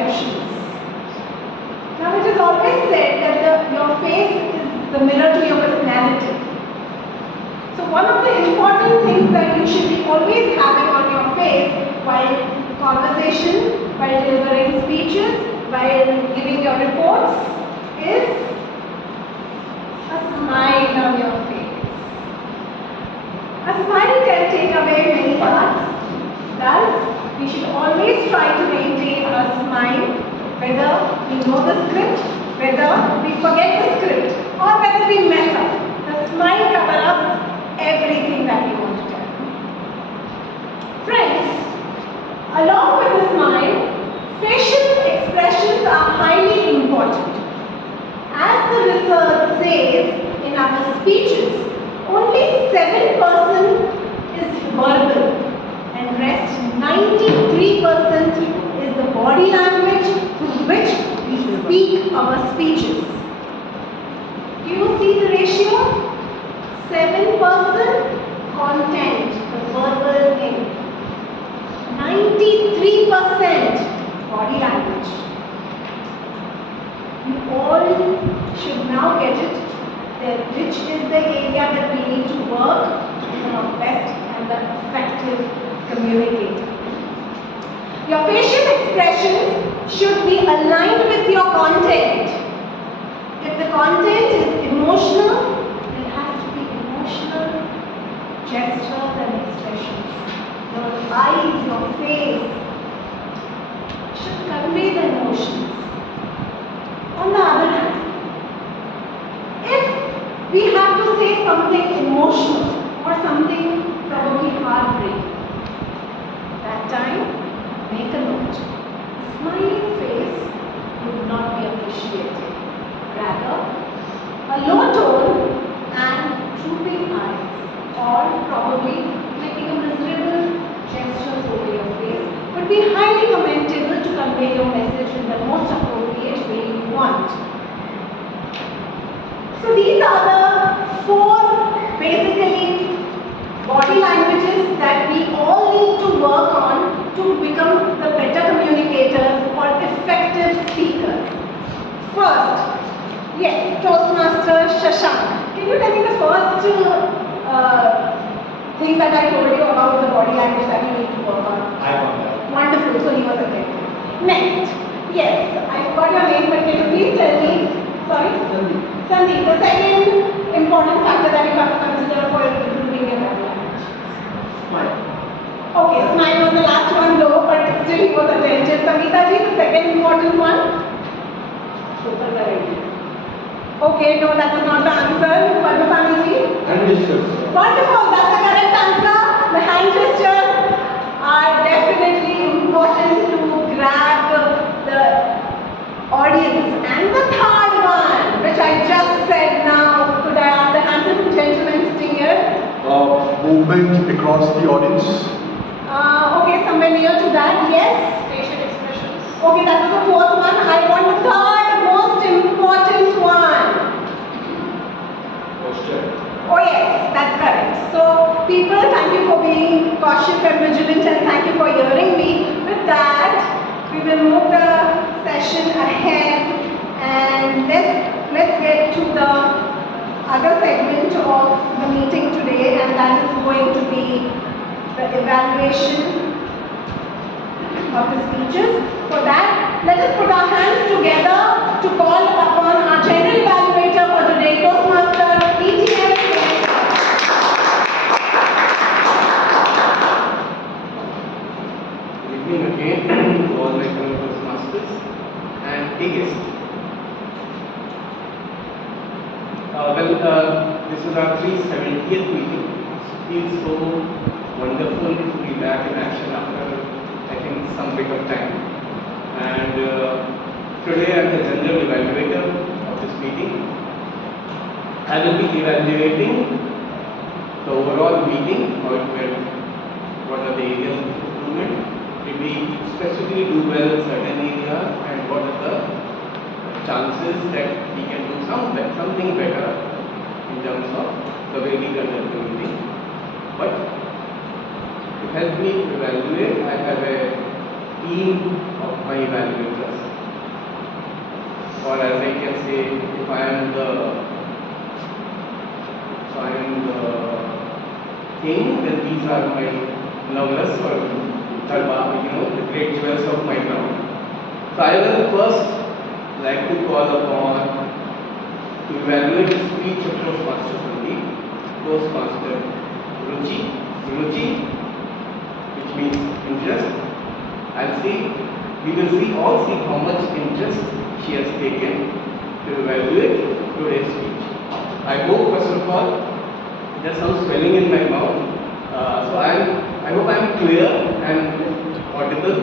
expressions. Now it is always said that your face is the mirror to your personality. So one of the important things that you should be always having on your face while conversation, while delivering speeches, while giving your reports is a smile on your face. A smile can take away many hurts. Thus, we should always try to maintain a smile, whether we know the script, whether we forget the script, or whether we mess up. The smile covers up everything that we want to tell. Friends, along with the smile, facial expressions are highly important. As the research says in our speeches, only 7% is verbal and rest 93% is the body language through which we speak our speeches. Do you see the ratio? 7% content, the verbal thing. 93% body language. You all should now get it that which is the area that we need to work to become a best and the effective communicator. Your facial expressions should be aligned with your content. If the content is emotional, it has to be emotional gestures and expressions. Your eyes, your face should convey the emotions. On the other hand, if we have to say something emotional or something probably heartbreaking, that time, make a note. A smiling face would not be appreciated. Rather, a low tone and drooping eyes, or probably making a miserable gestures over your face would be highly commendable to convey your message in the most appropriate way you want. So these are the 4 basically body languages that we all need to work on to become the better communicators or effective speakers. First, yes, Toastmaster Shashank. Can you tell me the first thing that I told you about the body language that you need to work on? I got that. Wonderful, so he was attentive. Next, yes, I forgot your name, but can you please tell me, sorry? Sandeep, the second important factor that you have to consider for improving your body language. Smile. Okay, smile was the last one though, but still he was attentive. Sangeeta ji, the second important one? Okay, no, that was not the answer. Padmapani ji? Hand gestures. Wonderful, that's the correct answer. The hand gestures are definitely important to grab the audience. And the third one, which I just said now, could I ask the handsome gentleman sitting here? Movement across the audience. Okay, somewhere near to that, yes? Facial expressions. Okay, that was the fourth one. I want the third most important one. Posture. Oh yes, that's correct. So people, thank you for being cautious and vigilant and thank you for hearing me. With that, we will move the session ahead and let's get to the other segment of the meeting today, and that is going to be the evaluation of the speeches. For that, let us put our hands together to call upon our general evaluator for today, Toastmaster ETS. Good evening again to all my fellow Toastmasters and guests. This is our 370th meeting. It feels so wonderful to be back in action after, I think, some bit of time. And today I am the general evaluator of this meeting. I will be evaluating the overall meeting, how it went, what are the areas of improvement, did we specifically do well in certain areas, and what are the chances that we can do something better in terms of the way we conduct the meeting. But to help me evaluate, I have a team of my evaluators. or as I can say, if I am the king, then these are my novellas or the great jewels of my crown. So I will first like to call upon to evaluate the speech of Toastmaster Sandeep, Toastmaster Ruchi, which means interest. We will all see how much interest she has taken to evaluate today's speech. I hope first of all, there's some swelling in my mouth. So I hope I am clear and audible.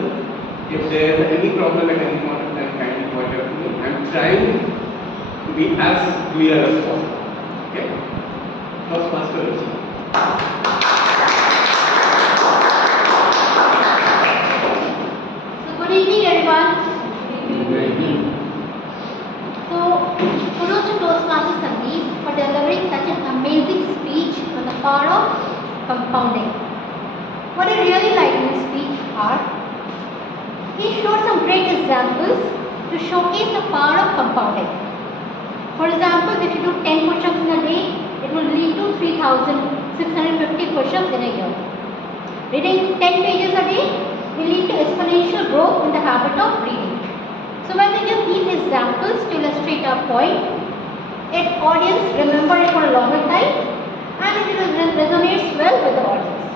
If there is any problem at any point of time, kindly point out to me. I am trying to be as clear as possible. Okay? Toastmaster Ruchi. So good evening everyone. So kudos to Toastmaster Sandeep for delivering such an amazing speech on the power of compounding. What I really like in his speech are, he showed some great examples to showcase the power of compounding. For example, if you do 10 push-ups in a day, it will lead to 3,650 push-ups in a year. Reading 10 pages a day will lead to exponential growth in the habit of reading. So when we give these examples to illustrate our point, it audience remember it for a longer time and it resonates well with the audience.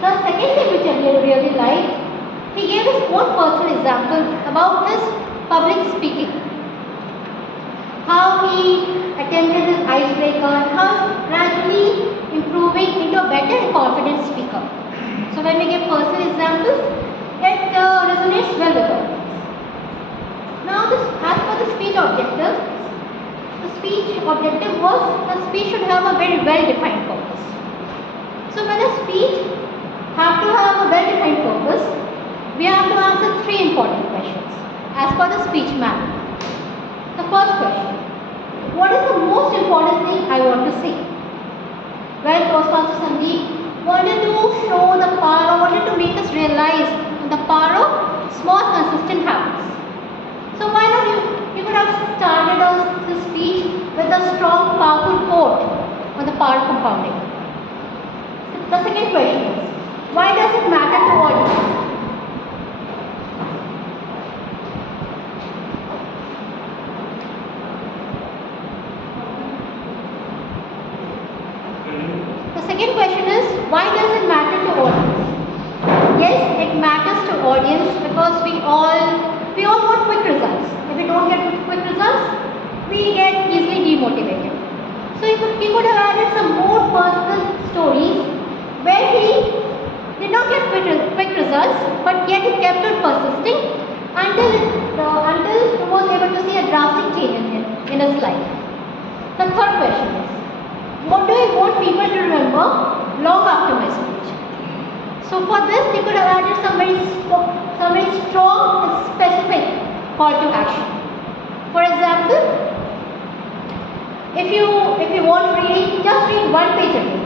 The second thing which I really liked, he gave his own personal example about his public speaking. How he attempted his icebreaker and how he's gradually improving into a better and confident speaker. So when we give personal examples, it resonates well with us. Now as for the speech objective, the speech objective was the speech should have a very well-defined purpose. So when a speech have to have a well-defined purpose, we have to answer 3 important questions as per the speech map. The first question, what is the most important thing I want to say? Well, Toastmaster Sandeep wanted to show the power, wanted to make us realize the power of small consistent habits. So why not you could have started the speech with a strong powerful quote on the power of compounding. The second question is, why does it matter to audience? The second question is, why does it matter to audience? Yes, it matters to audience because we all want quick results. If we don't get quick results, we get easily demotivated. So he could have added some more personal stories where he did not get quick results, but yet he kept on persisting until he was able to see a drastic change in his life. The third question is, what do I want people to remember long after my speech? So for this, we could have added some very strong and specific call to action. For example, if you want to read, just read 1 page a day.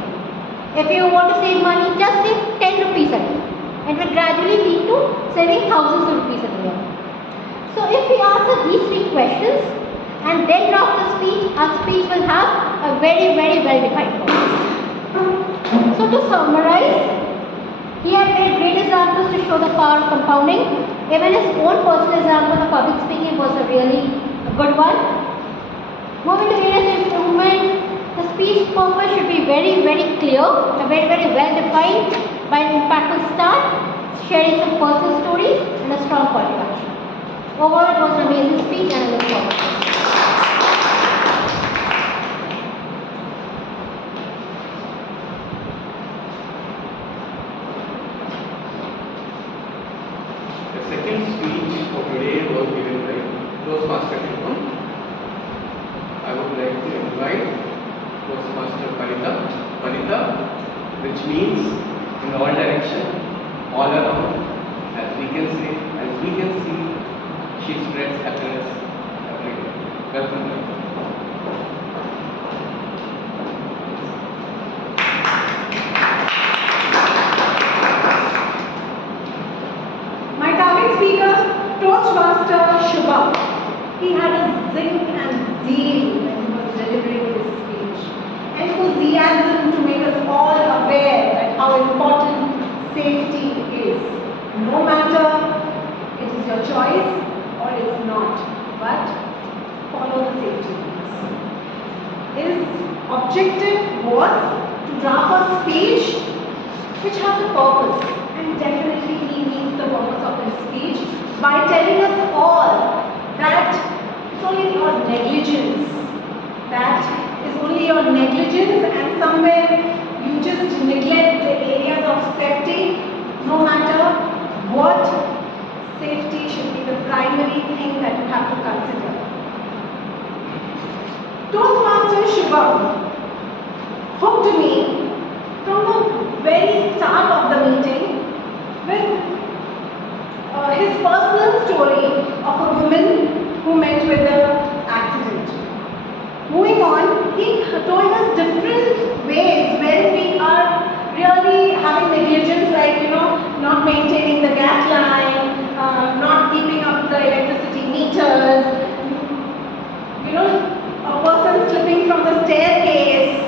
If you want to save money, just save 10 rupees a day. And it will gradually lead to saving thousands of rupees a year. So if we answer these 3 questions and then draft the speech, our speech will have a very, very well-defined purpose. So to summarize, he had made great examples to show the power of compounding. Even his own personal example of public speaking was a really good one. Moving to areas of improvement, the speech purpose should be very, very clear, very, very well defined by an impactful start, sharing some personal stories and a strong call to action. Overall, it was an amazing speech and I look forward to it. The second speech for today was given by Toastmaster Tribune. I would like to invite Toastmaster Parita, which means in all direction, all around. As we can see, she spreads happiness everywhere. Welcome. My target speaker, Toastmaster Shubham. He objective was to draft a speech which has a purpose, and definitely he means the purpose of his speech by telling us all that it's only your negligence, that is only your negligence, and somewhere you just neglect the areas of safety. No matter what, safety should be the primary thing that you have to consider. Toastmaster Shubham hooked me from the very start of the meeting with his personal story of a woman who met with an accident. Moving on, he told us different ways when we are really having negligence, like not maintaining the gas line, not keeping up the electricity meters, a person slipping from the staircase,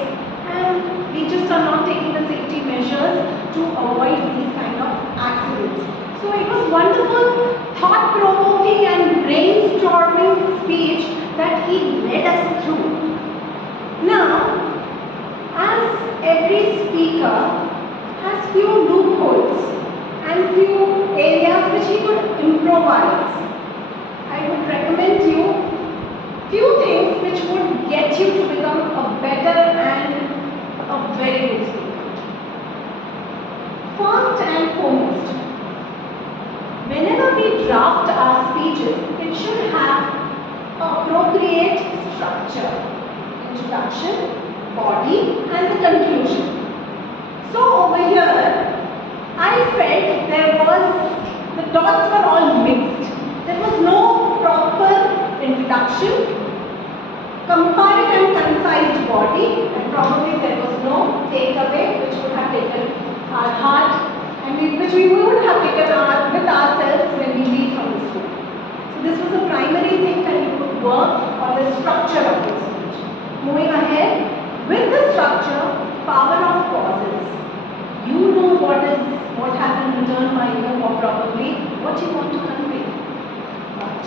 and we just are not taking the safety measures to avoid these kind of accidents. So it was wonderful, thought-provoking and brainstorming speech that he led us through. Now, as every speaker has few loopholes and few areas which he could improvise, I would recommend you few things which would get you to become a better and a very good speaker. First and foremost, whenever we draft our speeches, it should have appropriate structure: introduction, body, and the conclusion. So over here, I felt the dots were all mixed. There was no proper introduction, compiled and concise body, and probably there was no takeaway which would have taken our heart and which we would have taken with ourselves when we leave from the school. So this was a primary thing that you could work on the structure of your speech. Moving ahead, with the structure, power of pauses. You know what has been written by you, or probably what you want to convey. But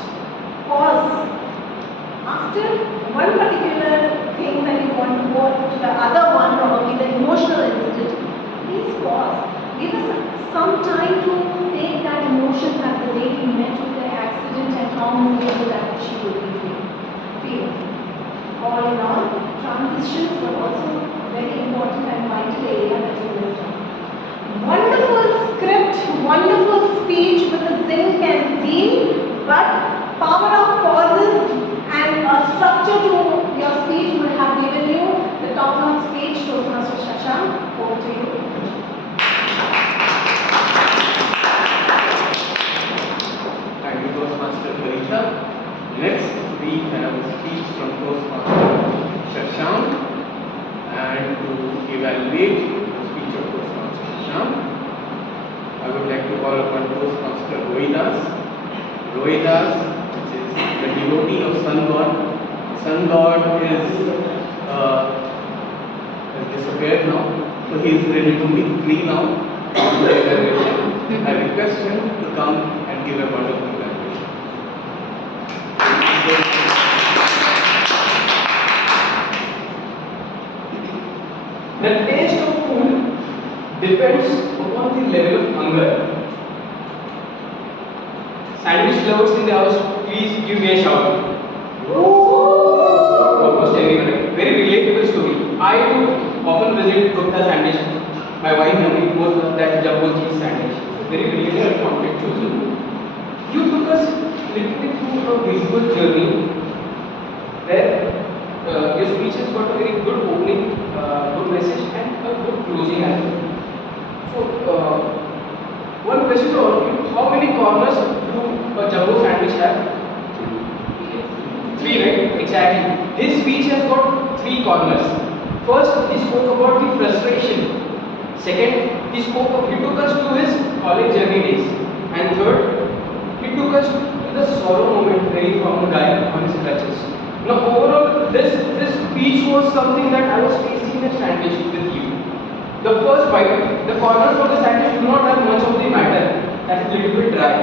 pause. After one particular thing that you want to go to the other one, probably the emotional incident, please pause. Give us some time to take that emotion that the lady met with the accident and how miserable that she would be feeling. All in all, transitions were also very important and vital area that you missed on. Wonderful script, wonderful speech with a zinc and zeal, but power of pauses and a structure to your speech would have given you the top-notch speech. Toastmaster Shashank, over to you. Thank you, Toastmaster Parisha. Next, we have a speech from Toastmaster Shashank, and to evaluate the speech of Toastmaster Shashank, I would like to call upon Toastmaster Rohidas. Rohidas, which is the devotee of Sun God. Sun God has disappeared now, so he is ready to be free now of the evaluation. I request him to come and give a wonderful evaluation. The taste of food depends upon the level of hunger. Sandwich lovers in the house, please give me a shout. Almost everyone. Very relatable story. I do often visit Gupta Sandwich. My wife Navi goes for that jumbo cheese sandwich. Very relatable content chosen. You took us a little bit through a visual journey where your speech has got a very good opening, good message, and a good closing as well. So, one question to all of you: how many corners do a jumbo sandwich have? 3, right? Exactly. His speech has got 3 corners. First, he spoke about the frustration. Second, he took us to his college journey days. And third, he took us to the sorrow moment where he found a guy on his crutches. Now, overall, this speech was something that I was tasting the sandwich with you. The first bite, the corners of the sandwich do not have much of the matter. That is a little bit dry.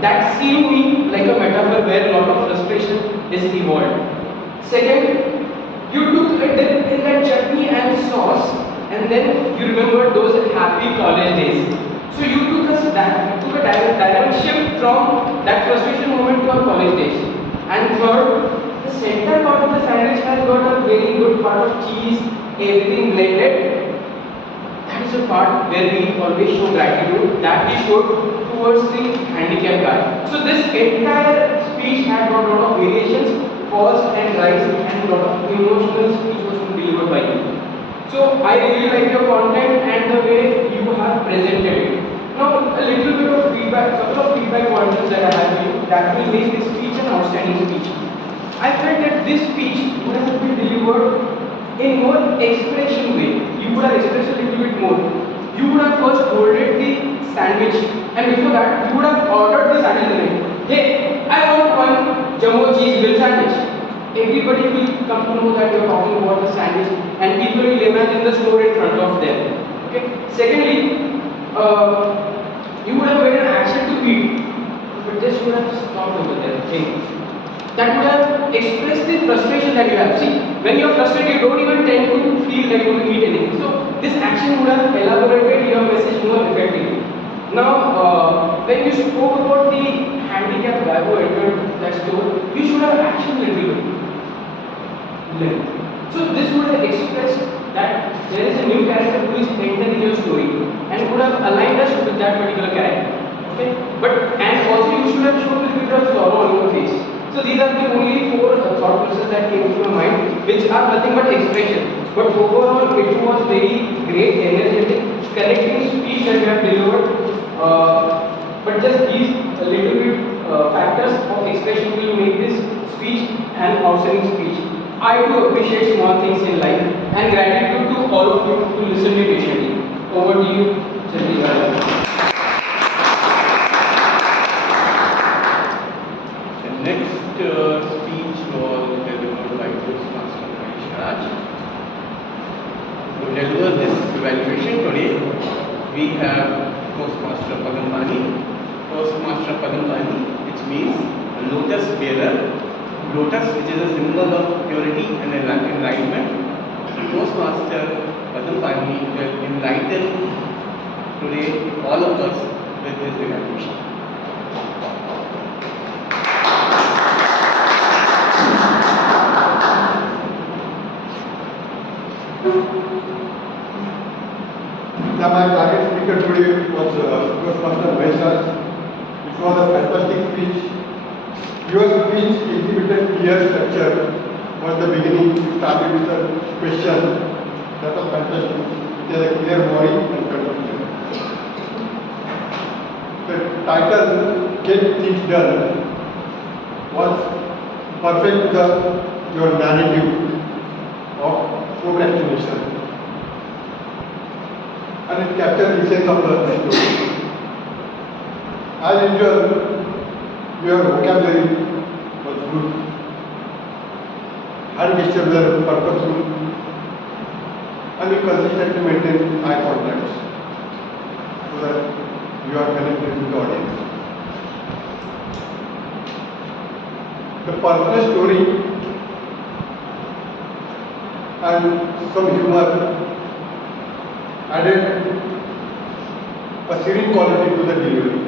That seemed me like a metaphor where a lot of frustration is evolved. Second, you took a dip in that sauce, and then you remember those happy college days. So you took us that took a dynamic shift from that frustration moment to our college days. And third, the center part of the sandwich has got a very good part of cheese, everything blended. That is the part where we always show gratitude that we showed towards the handicapped guy. So this entire speech had got a lot of variations, false and rise, and a lot of emotional speech was delivered by you. So I really like your content and the way you have presented it. Now a little bit of feedback, couple of feedback pointers that I have for you that will make this speech an outstanding speech. I felt that this speech would have been delivered in more expression way. You would have expressed a little bit more. You would have first ordered the sandwich, and before that you would have ordered the sandwich. Hey, I want one jumbo cheese grill sandwich. Everybody will come to know that you are talking about the sandwich, and people will imagine the store in front of them. Okay. Secondly, you would have made an action to eat, but just would have stopped over there. Okay. That would have expressed the frustration that you have. See, when you are frustrated, you don't even tend to feel that you will eat anything. So this action would have elaborated your message more effectively. Now, when you spoke about the handicapped guy who entered that store, you should have actually little bit. So this would have expressed that there is a new character who is entering your story and would have aligned us with that particular character. Okay? But and also you should have shown a little bit of sorrow on your face. So these are the only four thought processes that came to my mind, which are nothing but expression. But overall, it was very great, energetic, connecting speech that we have delivered. But just these little bit factors of expression will make this speech an outstanding speech. I do appreciate small things in life and gratitude to all of you to listen me patiently. Over to you, Jagdish. The next speech was delivered by Toastmaster Raj. To deliver this evaluation today, we have Toastmaster Padambani. Toastmaster Padambani, which means a lotus bearer. Lotus, which is a symbol of purity and enlightenment. Toastmaster Padambani will enlighten today all of us with his evaluation. Now my target speaker today was Toastmaster Raj, which was a fantastic speech. Your speech exhibited clear structure. From the beginning, you started with a question. That was fantastic. It has a clear body and conclusion. The title, Get Things Done, was perfect to your narrative of procrastination. And it captured the essence of the story. As usual, your vocabulary was good. Hand gestures were purposeful, and you consistently maintain eye contact so that you are connected with the audience. The personal story and some humor added a serene quality to the delivery.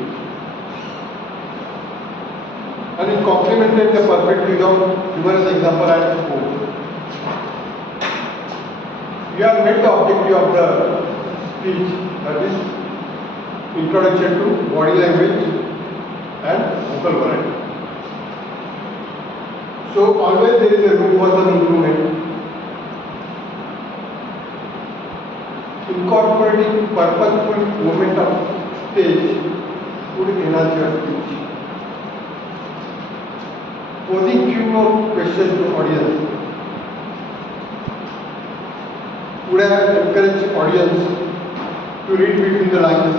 And it complemented the perfect use of humorous example and spoke. You have met the objective of the speech, that is introduction to body language and vocal variety. So always there is a room for some improvement. Incorporating purposeful movement of stage would enhance your speech. Posing few more questions to audience would have encouraged audience to read between the lines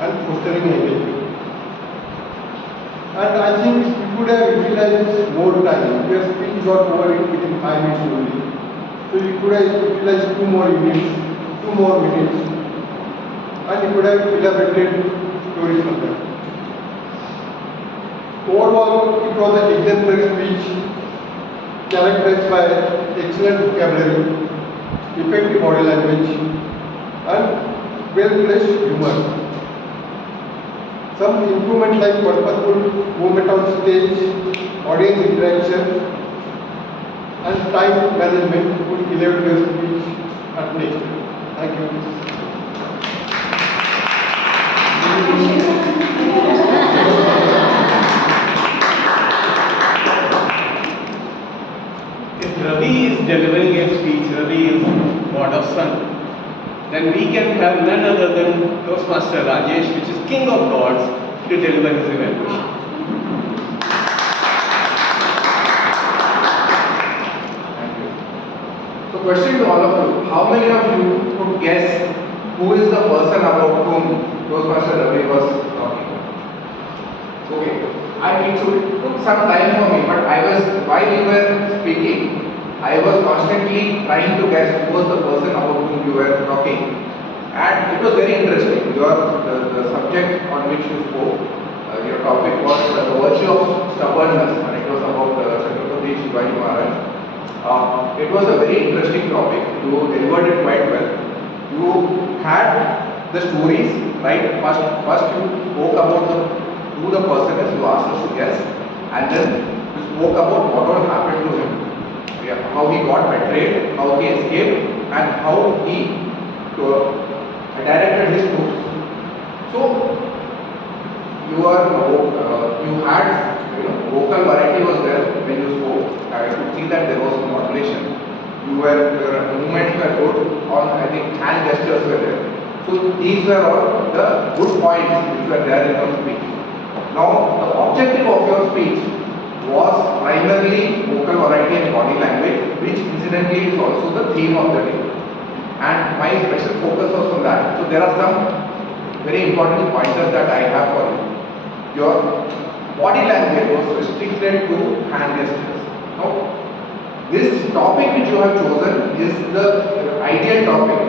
and fostering engagement. And I think we could have utilized more time. Your speech got over within 5 minutes only. So you could have utilized 2 more units, 2 more minutes, and you could have elaborated stories from that. Overall, it was an exemplary speech characterized by excellent vocabulary, effective body language, and well-placed humor. Some improvement like purposeful movement on stage, audience interaction, and time management would elevate your speech at next. Thank you. If Ravi is delivering a speech, Ravi is God of Sun, then we can have none other than Toastmaster Rajesh, which is King of Gods, to deliver his evaluation. Thank you. So question to all of you, how many of you could guess who is the person about whom Toastmaster Ravi was talking? Okay, it took some time for me, but while you were speaking, I was constantly trying to guess who was the person about whom you were talking. And it was very interesting. The subject on which you spoke, your topic was the virtue of stubbornness, and it was about Chhatrapati Shivaji Maharaj. It was a very interesting topic. You delivered it quite well. You had the stories, right? First you spoke about who the person is, you asked us to guess, and then you spoke about what all happened to him, how he got betrayed, how he escaped, and how he directed his troops. So you had vocal variety was there when you spoke. I could see that there was some modulation. Your movements were good. I think hand gestures were there. So these were all the good points which were there in your speech. Now the objective of your speech was primarily vocal variety and body language, which incidentally is also the theme of the day. And my special focus was on that. So there are some very important pointers that I have for you. Your body language was restricted to hand gestures. Now, this topic which you have chosen is the ideal topic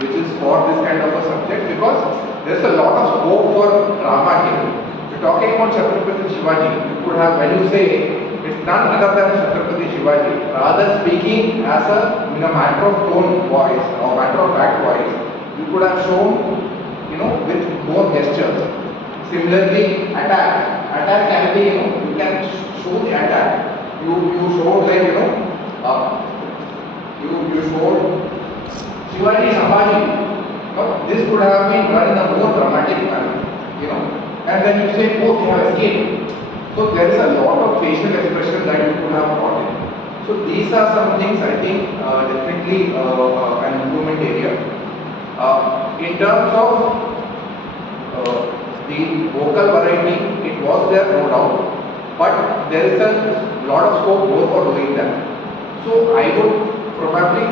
which is for this kind of a subject, because there is a lot of scope for drama here. You're talking about Chhatrapati Shivaji. You could have, when you say it's none other than Chhatrapati Shivaji, rather speaking as a matter of tone voice or matter of fact voice, you could have shown, with more gestures. Similarly, attack can be, you can show the attack. You showed like, you showed Shivaji Sambhaji. This could have been done in a more dramatic manner, and then you say, oh, they have escaped. So there is a lot of facial expression that you could have brought in. So these are some things I think definitely an improvement area. In terms of the vocal variety, it was there, no doubt, but there is a lot of scope more for doing that. So I would probably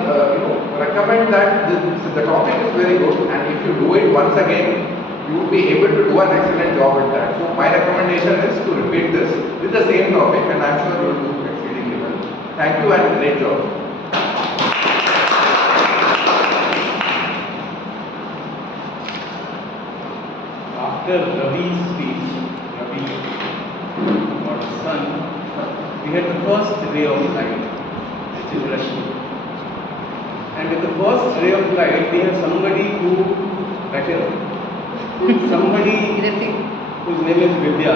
recommend that the topic is very good, and if you do it once again, you will be able to do an excellent job at that. So my recommendation is to repeat this with the same topic, and I am sure you will do exceedingly well. Thank you and great job. After Ravi's speech, Ravi got his son, we had the first ray of light, which is Rashmi. And with the first ray of light, we have somebody whose name is Vidya.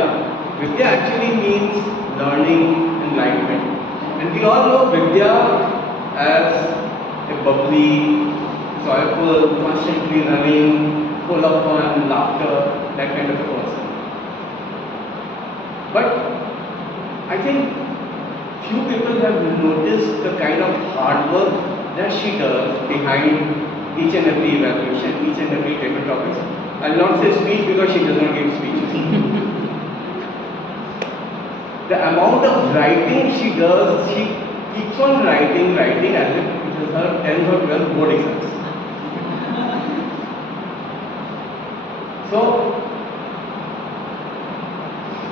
Vidya actually means learning, enlightenment. And we all know Vidya as a bubbly, joyful, constantly running, full of fun, laughter, that kind of a person. But I think few people have noticed the kind of hard work that she does behind each and every evaluation, each and every paper topics. I will not say speech because she does not give speeches. The amount of writing she does, she keeps on writing as if it is her 10th or 12th board exams. So,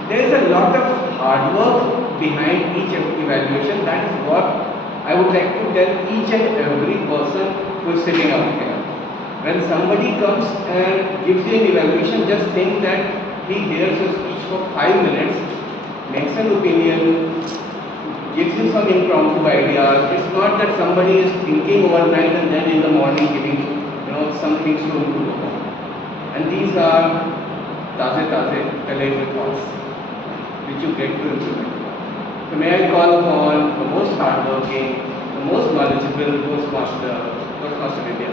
there is a lot of hard work behind each evaluation. That is what I would like to tell each and every person who is sitting out here. When somebody comes and gives you an evaluation, just think that he hears your speech for 5 minutes, makes an opinion, gives you some impromptu ideas. It's not that somebody is thinking overnight and then in the morning giving some things to work on. And these are taze tale hue thoughts which you get to implement. So may I call upon the most hardworking, the most knowledgeable Toastmaster India.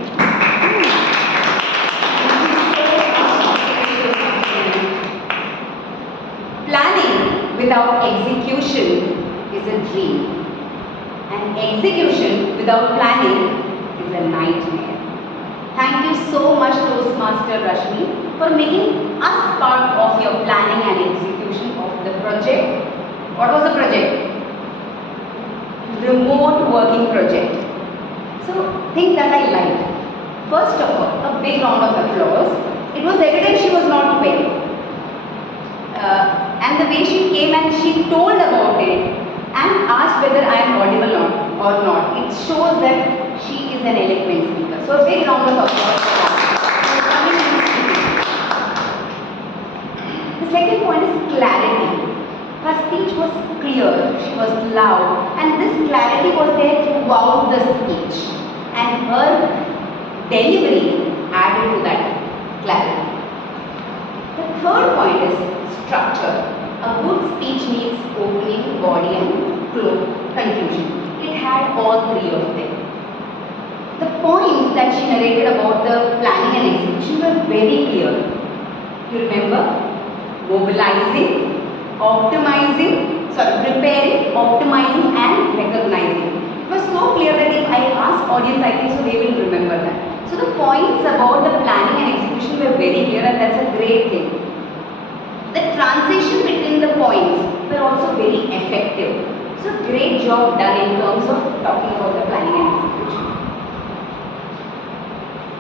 Planning without execution is a dream, and execution without planning is a nightmare. Thank you so much, Toastmaster Rashmi, for making us part of your planning and execution of the project. What was the project? Remote working project. So, things that I liked. First of all, a big round of applause. It was evident she was not well. And the way she came and she told about it and asked whether I am audible or not, it shows that she is an eloquent speaker. So a big round of applause for that. The second point is clarity. Her speech was clear, she was loud, and this clarity was there throughout the speech. And her delivery added to that clarity. The third point is structure. A good speech needs opening, body and conclusion. It had all three of them. The points that she narrated about the planning and execution were very clear. You remember? Mobilizing, preparing, optimizing and recognizing. It was so clear that if I ask audience, I think so they will remember that. So the points about the planning and execution were very clear, and that's a great thing. The transition between the points were also very effective. So great job done in terms of talking about the planning and execution.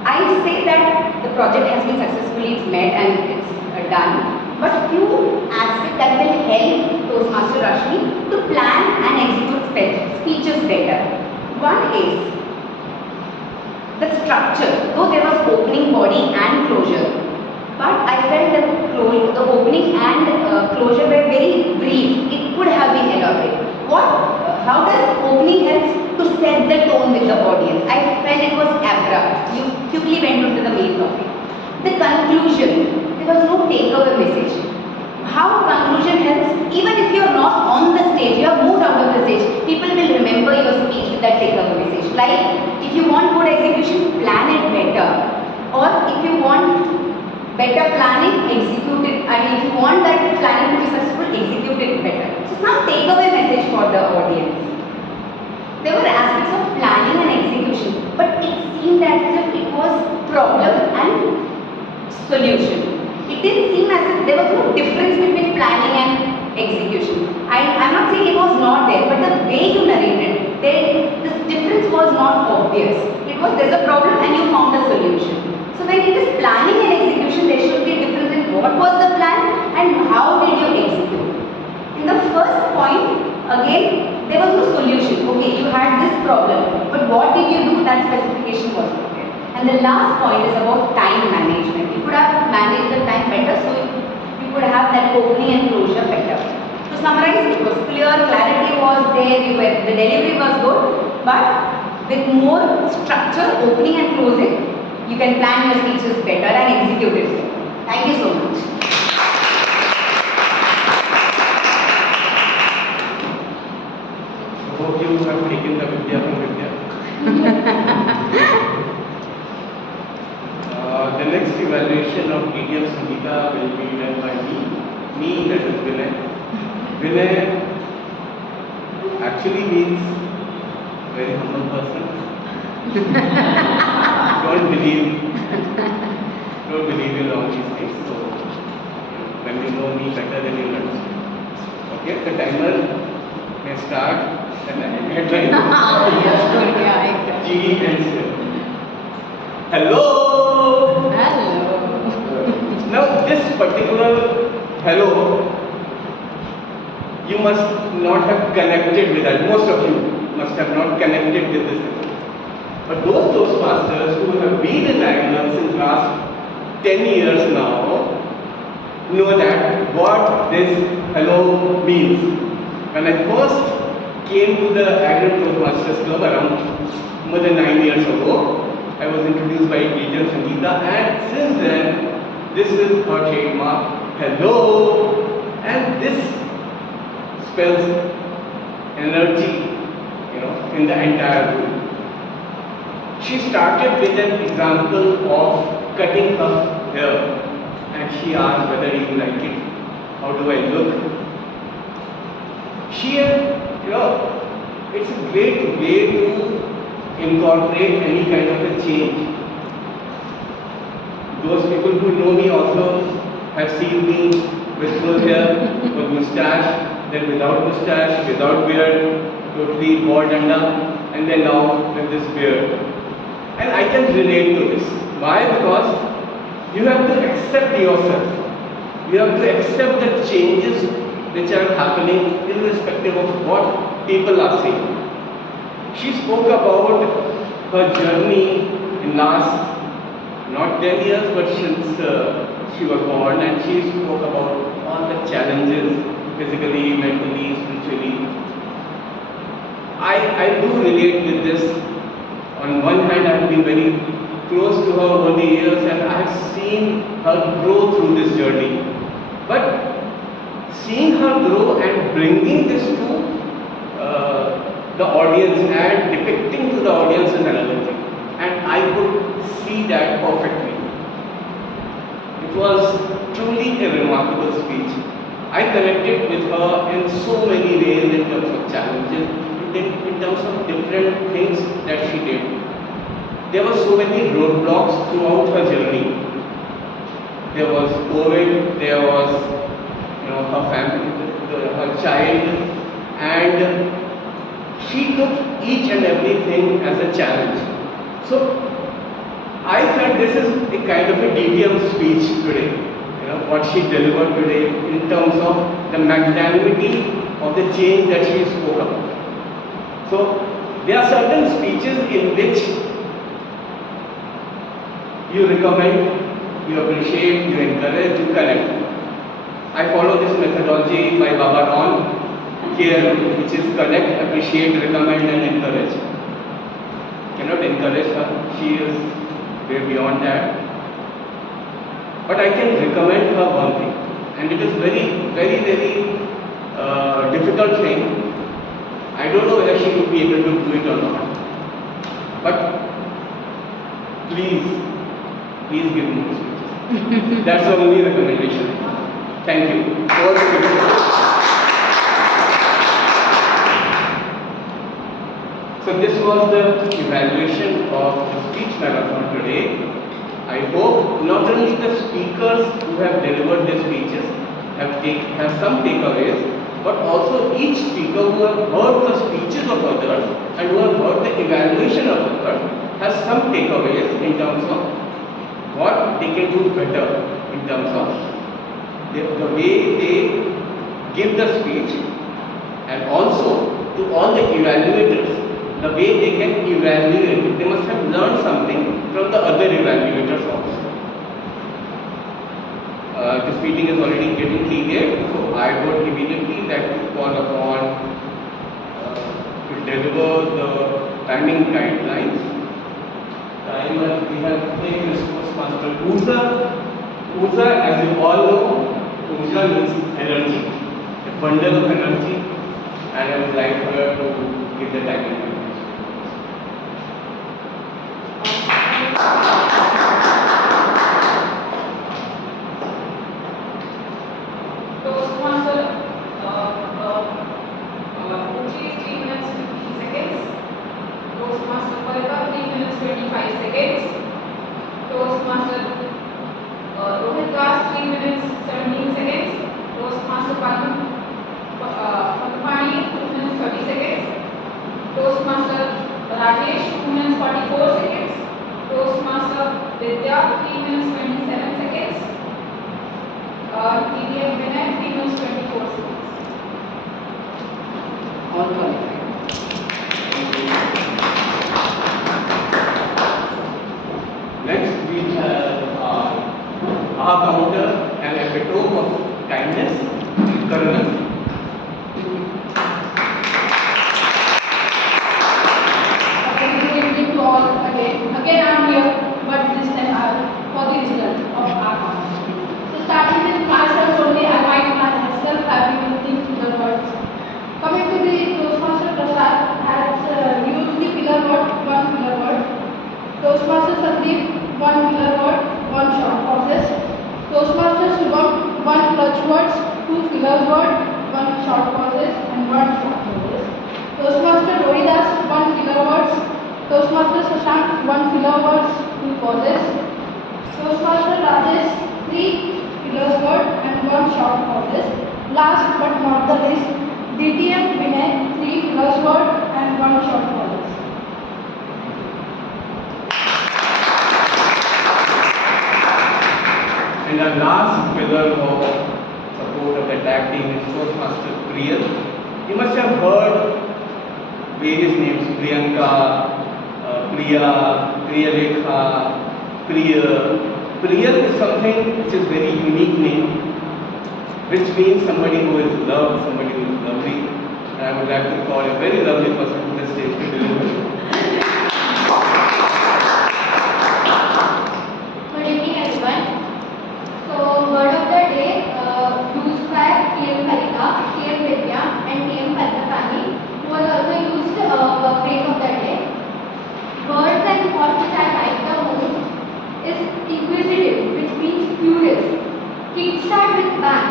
I say that the project has been successfully met and it's done, but few aspects that will help Toastmaster Rashmi to plan and execute speeches better. One is the structure. Though there was opening, body and closure, but I felt that the opening and closure were very brief. It could have been elaborate. How does opening help to set the tone with the audience? I felt it was abrupt. You quickly went into the main topic. The conclusion, there was no takeaway message. How conclusion helps? Even if you are not on the stage, you have moved out of the stage, people will remember your speech with that takeaway message. Like, if you want good execution, plan it better. Or if you want better planning, execute it. I mean, if you want that planning to be successful, execute it better. So, some takeaway message for the audience. There were aspects of planning and execution, but it seemed as if it was problem and solution. It didn't seem as if there was no difference between planning and execution. I'm not saying it was not there, but the way you narrated, this difference was not obvious. It was there's a problem and you found a solution. So when it is planning and execution, there should be a difference in what was the plan and how did you execute. In the first point, again, there was no solution. Okay, you had this problem, but what did you do? That specification was not there. And the last point is about time management. You could have managed the time better, so you could have that opening and closure better. To summarize, it was clear, clarity was there, the delivery was good, but with more structure, opening and closing, you can plan your speeches better and execute it better. Thank you so much. I hope you have taken the Vidya from Vidya. The next evaluation of DTM Sangeeta will be done by me, that is Vinay. Vinay actually means very humble person. Don't believe in all these things. So when you know me better, then you learn. Okay, the timer may start. And headline. G and C. Hello. Now this particular hello, you must not have connected with that. Most of you must have not connected with this. But those Toastmasters who have been in Agnel since last 10 years now know that what this hello means. When I first came to the Agnel Toastmasters Club around more than 9 years ago. I was introduced by Agent Sangeeta, and since then, this is her trademark. Hello! And this spells energy, in the entire room. She started with an example of cutting her hair, and she asked whether you like it. How do I look? She had, it's a great way to incorporate any kind of a change. Those people who know me also have seen me with full hair, with mustache, then without mustache, without beard, totally bald and then now with this beard. And I can relate to this. Why? Because you have to accept yourself. You have to accept the changes which are happening irrespective of what people are saying. She spoke about her journey in last not 10 years but since she was born, and she spoke about all the challenges physically, mentally, spiritually. I do relate with this. On one hand, I have been very close to her over the years and I have seen her grow through this journey. But seeing her grow and bringing this to the audience and depicting to the audience is another thing. And I could see that perfectly. It was truly a remarkable speech. I connected with her in so many ways in terms of challenges, in terms of different things that she did. There were so many roadblocks throughout her journey. There was COVID, there was her family, her child, and she took each and everything as a challenge. So I felt this is a kind of a DTM speech today. What she delivered today in terms of the magnanimity of the change that she spoke about. So there are certain speeches in which you recommend, you appreciate, you encourage, you connect. I follow this methodology by Baba Ron here, which is connect, appreciate, recommend and encourage. Cannot encourage her, she is way beyond that. But I can recommend her one thing, and it is very, very, very difficult thing. I don't know whether she would be able to do it or not. But please give me this speeches. That's the only recommendation. Thank you. So this was the evaluation of the speech marathon today. I hope not only the speakers who have delivered their speeches have some takeaways, but also each speaker who have heard the speeches of others and who have heard the evaluation of others has some takeaways in terms of what they can do better in terms of the way they give the speech, and also to all the evaluators, the way they can evaluate. They must have learned something from the other evaluators also. This meeting is already getting heated, so I would immediately like to call upon to deliver the timing guidelines. We have taken Toastmaster Urza. Urza, as you all know, Urza means energy, a bundle of energy, and I would like her to give the timing guidelines. Toastmaster Uchi is 3 minutes 15 seconds. Toastmaster Parika 3 minutes 25 seconds. Toastmaster Rohit Das 3 minutes 17 seconds. Toastmaster Patupani 2 minutes 30 seconds. Toastmaster Rajesh 2 minutes 44 seconds. Toastmaster Vidya 3 minutes 27 seconds. TDM Vinay 3 minutes 24 seconds. All qualified. Next we have our counter and epitome of kindness, Karuna. Loridas 1 kilowords. Toastmaster Shashank 1 kilowords 2 pauses. Toastmaster Rajesh 3 kilowords and 1 short pauses. Last but not the least, DTM Vinay 3 kilowords and 1 short pauses. And the last pillar of support of the tag team is Toastmaster Priya. You must have heard various names: Priyanka, Priya, Priyalekha, Priya. Priya is something which is very unique name, which means somebody who is loved, somebody who is lovely. And I would like to call a very lovely person to the stage to deliver. Good evening, everyone. So, word of the day used by TM Kalika, TM Vidya, and TM Kalpakani, who was also used phrase of the day. Words and thoughts which I like the most is inquisitive, which means curious. Kickstart with bang,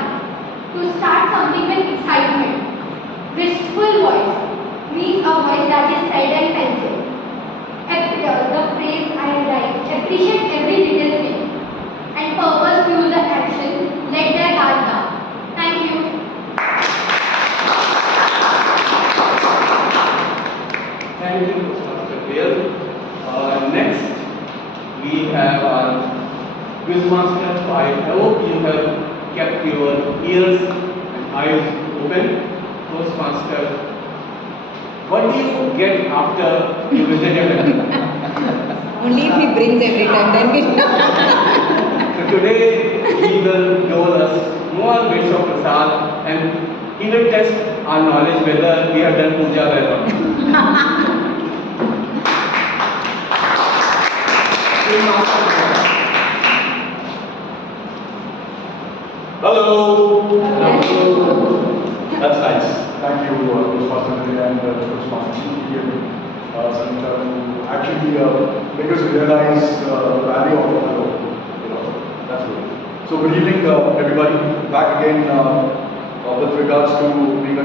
to start something with excitement. Wistful voice means a voice that is sad and pensive. The phrase I like, appreciate every little thing. And purpose fuel the action, let their guard down. Thank you. Thank you, Mr. Priya. Next, we have our Quizmaster. I hope you have kept your ears and eyes open. Toastmaster, what do you get after you visit a temple? Only if he brings every time, then we So today he will dole us more bits of prasad and he will test our knowledge whether we have done puja well or not. Hello. That's nice. Thank you, Toastmaster and Toastmaster Sanita, to actually make us realize the value of hello. That's good. So good evening, everybody. Back again with regards to being a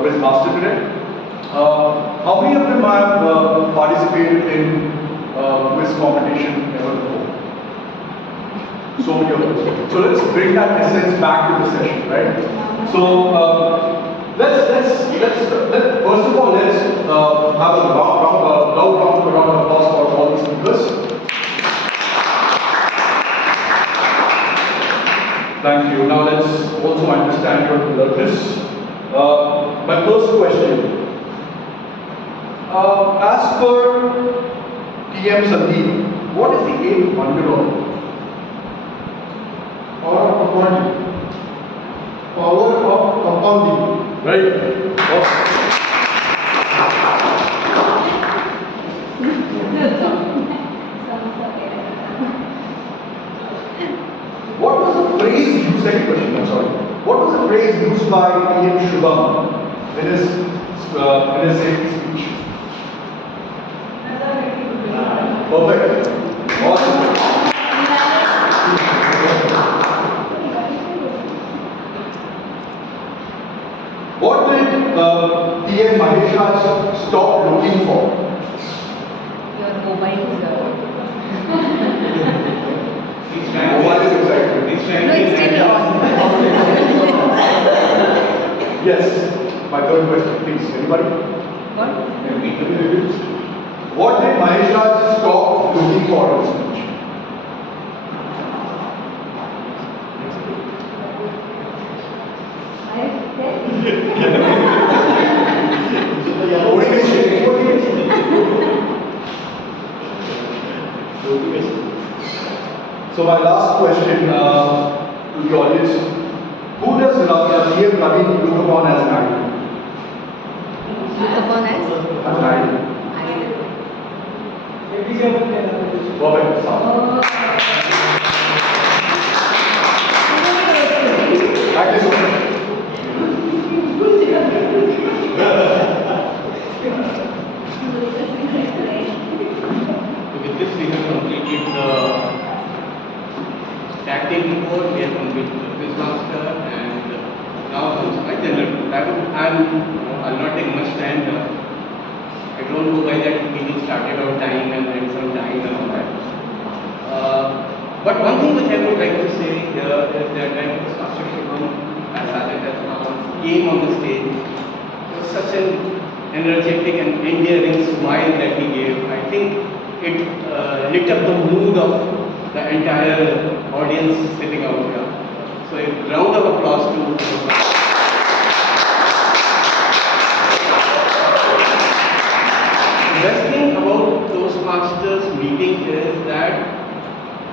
quiz master today. How many of them have participated in quiz competition ever before? So many of us. So let's bring that essence back to the session, right? So let's first of all let's have a loud round of applause for all these speakers. Thank you. Now let's also understand your alertness. My first question. As per TM Sandeep, what is the eighth wonder of Power of compounding. Right. What was the phrase used? Second question. I'm sorry. What was the phrase used by PM Shubham in his speech? Perfect. Awesome. What did TM Mahesh Raj stop looking for? Your mobile is Mobile is excited. no, it's still on. Yes. My third question, please. Anybody? What? What did Mahesh Raj stop looking for in his speech? So my last question to the audience: who does TM Navi look upon as an idol? Look upon as? As an idol. Perfect. Thank you so much. With this, we have completed the tactic report, we have completed the quiz master, and now comes my general report. I'll not take much time. I don't go by that meeting started on time and went some time and all that. But one thing which I would like to say here is that when Master Shubham, as Sajid has announced, came on the stage, it was such an energetic and endearing smile that he gave. I think it lit up the mood of the entire audience sitting out here. So a round of applause to the best thing about Toastmasters meeting is that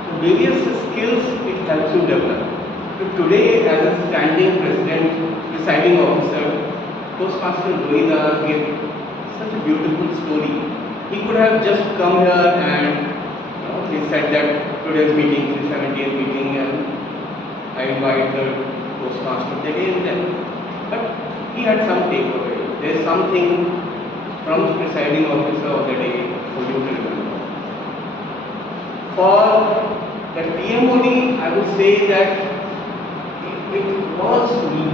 the various skills it helps you develop. So today, as a standing president, presiding officer, Toastmaster Rohida gave such a beautiful story. He could have just come here and he said that today's meeting is the 70th meeting and I invite the Toastmaster again then. But he had some takeaway. There is something from the presiding officer of the day for you to remember. For the TMOD, I would say that it was,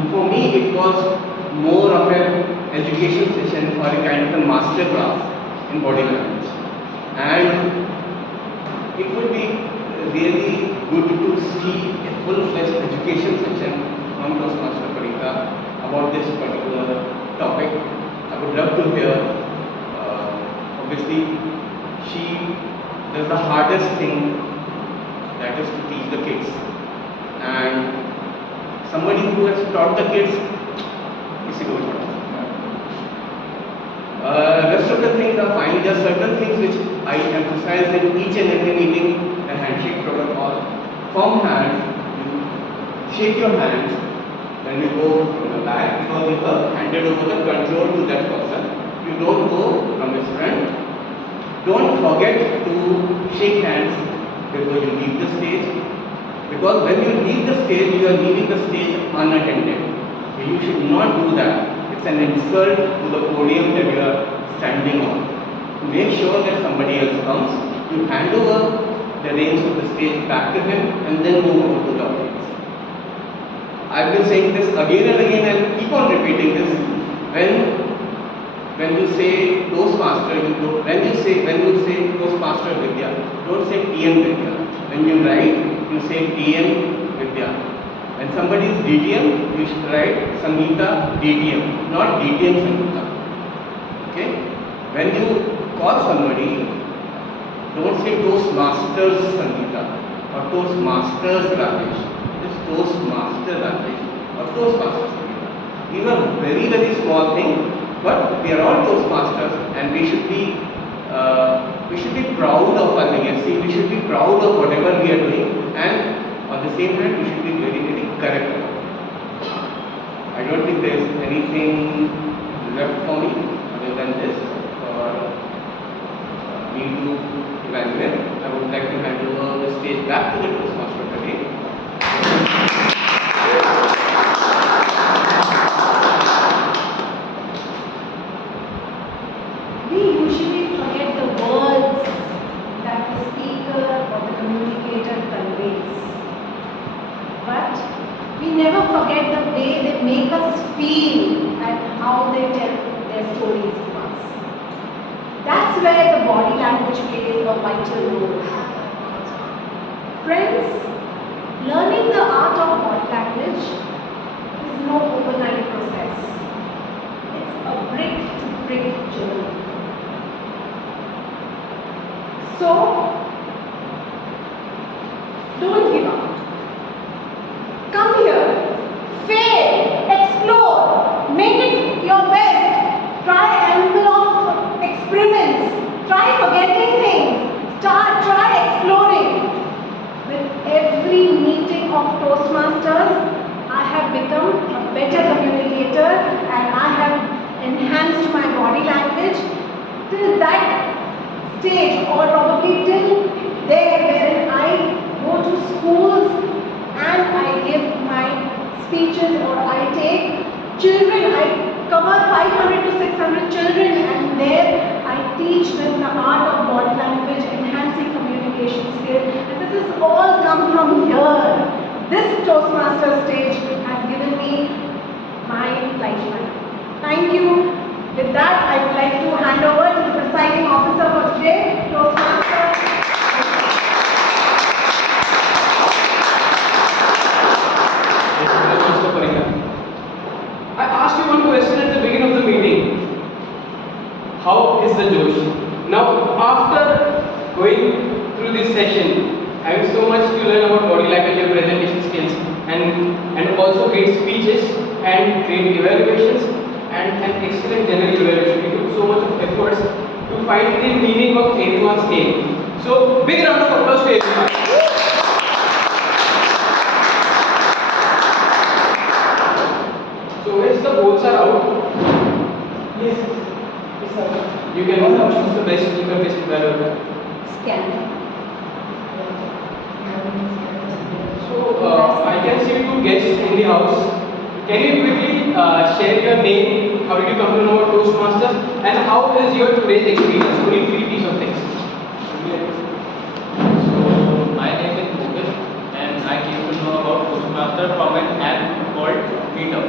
for me, it was more of an education session or a kind of a master class in body language. And it would be really good to see a full-fledged education session from Toastmaster Parika about this particular topic. I would love to hear. Obviously, she does the hardest thing, that is to teach the kids. And somebody who has taught the kids, rest of the things are fine. There are certain things which I emphasize in each and every meeting, the handshake protocol. Firm hand, you shake your hand when you go from the back, because you have handed over the control to that person. You don't go from his front. Don't forget to shake hands before you leave the stage, because when you leave the stage, you are leaving the stage unattended. You should not do that. It's an insult to the podium that you are standing on. To make sure that somebody else comes, you hand over the reins of the stage back to him and then move over to the audience. I've been saying this again and again and keep on repeating this. When you say Toastmaster, when you say Toastmaster Vidya, don't say TM Vidya. When you write, you say TM Vidya. When somebody is DTM, you should write Sangeeta DTM, not DTM Sangeeta. Okay? When you call somebody, don't say Toastmasters Sangeeta or Toastmasters Rajesh. It's Toastmaster Rajesh or Toastmasters Sangeeta. These are very, very small things. But we are all Toastmasters, and we should be proud of our legacy. We should be proud of whatever we are doing, and on the same hand, we should be very, very correct about it. I don't think there is anything left for me other than this for me to evaluate. I would like to hand over the stage back to the Toastmaster today. Forget the way they make us feel and how they tell their stories to us. That's where the body language plays a vital role. Friends, learning the art of body language is no overnight process. It's a brick-to-brick journey. So, don't give up. Come here. Fail, explore, make it your best, try envelope experiments, try forgetting things, try exploring. With every meeting of Toastmasters, I have become a better communicator and I have enhanced my body language till that stage, or probably till there wherein I go to schools and I give my speeches, or I take children, I cover 500 to 600 children, and there I teach them the art of body language, enhancing communication skills, and this has all come from here. This Toastmaster stage has given me my lifeline. Thank you. With that, I would like to hand over to going through this session. Having so much to learn about body language and presentation skills, and also great speeches and great evaluations and an excellent general evaluation. We took so much of efforts to find the meaning of everyone's name. So big round of applause to everyone. So once the polls are out, Yes. Yes, sir. you can choose the best speaker, best evaluator. Scan. So I can see two guests in the house. Can you quickly share your name? How did you come to know about Toastmasters? And how is your today's experience? Only three piece of things. So my name is Mukesh and I came to know about Toastmaster from an app called Meetup.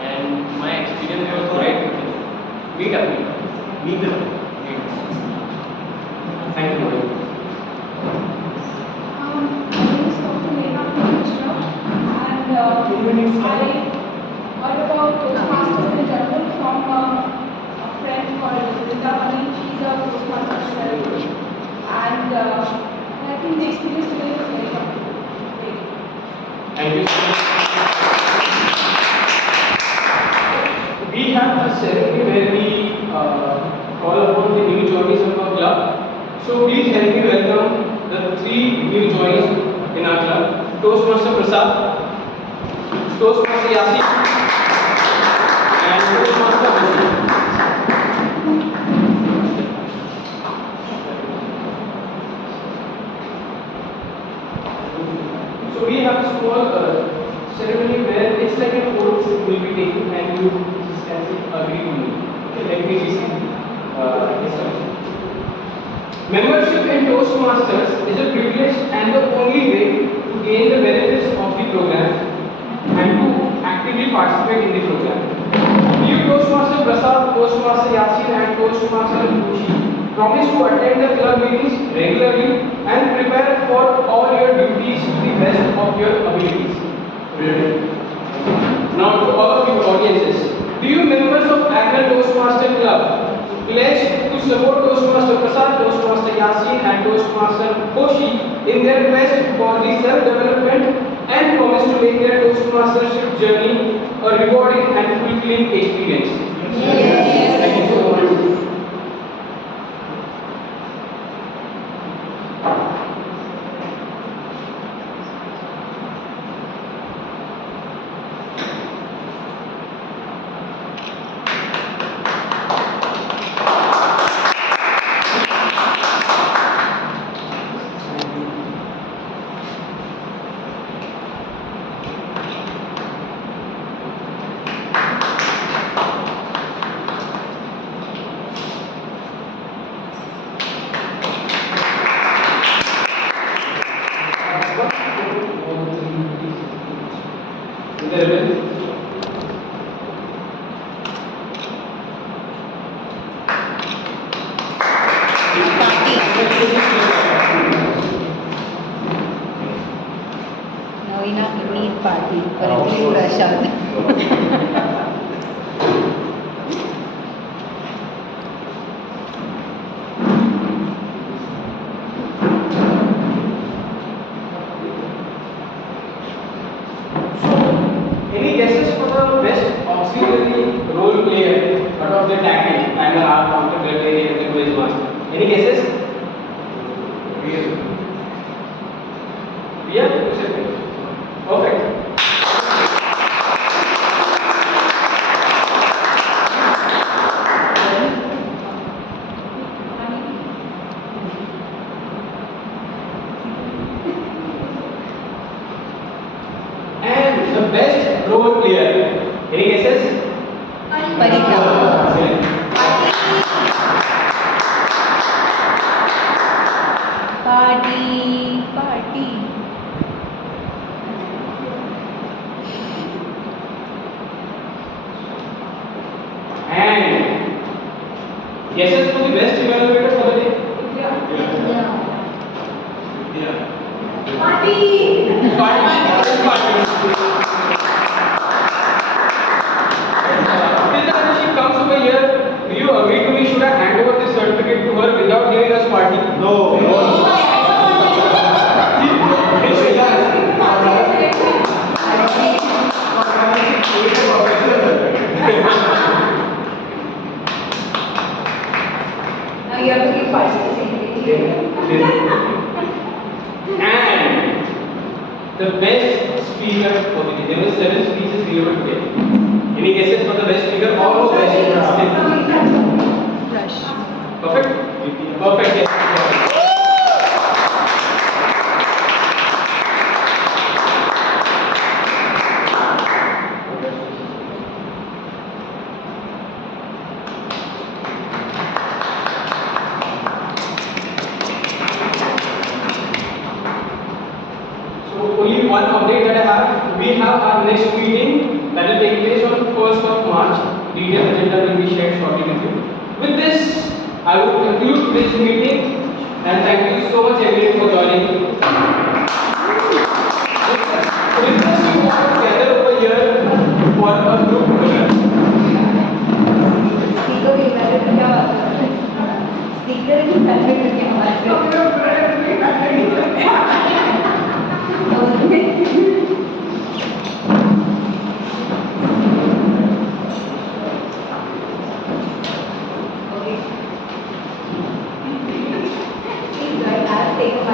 And my experience was great. Meetup. Meetup. Thank you. My name is Dr. Neha Mishra, and I heard about Toastmasters in general from a friend called Linda Mani. She's a Toastmaster herself, and I think the experience today was very great. Thank you so much. We have a ceremony where we call upon the new joinees of our club. So please help me welcome the three new joinees in our club. Toastmaster Prasad, Toastmaster Yasin, and Toastmaster Bashir. So we have a small ceremony where it's like an oath will be taken and you just can say agree to me. Okay, let me just membership in Toastmasters is a privilege and the only way to gain the benefits of the program and to actively participate in the program. You Toastmaster Prasad, Toastmaster Yasin and Toastmaster Kushi promise to attend the club meetings regularly and prepare for all your duties to the best of your abilities. Now to all of you audiences, do you members of Agnel Toastmaster Club pledge to support Toastmaster Prasad, Toastmaster Yasin and Toastmaster Koshi in their quest for the self-development and promise to make their Toastmastership journey a rewarding and fulfilling experience? Yes. Thank you so much. Now in a meat party for you, Prashad. Any guesses for the best auxiliary role player out of the tactic? Timer, half, counter, military, and the quiz master. Any guesses? Ria? Perfect. And the best role player. Any guesses? Parita. Party. And guesses for the best evaluator for the day? Party! Till the time she comes over here, do you agree to me should I hand over this certificate to her without giving us party? No. And the best speaker, okay, there were 7 speeches delivered today. Any guesses for the best speaker? All of best speaker. Perfect? Perfect, yes. So only one update that I have. We have our next meeting that will take place on 1st of March. Detailed agenda will be shared shortly with you. With this, I will conclude this meeting and thank you so much everyone for joining. With this, we all gather over here for a group program. Speaker भी evaluate करके आवाज speaker भी evaluate करके आवाज Okay. Please, I'll take a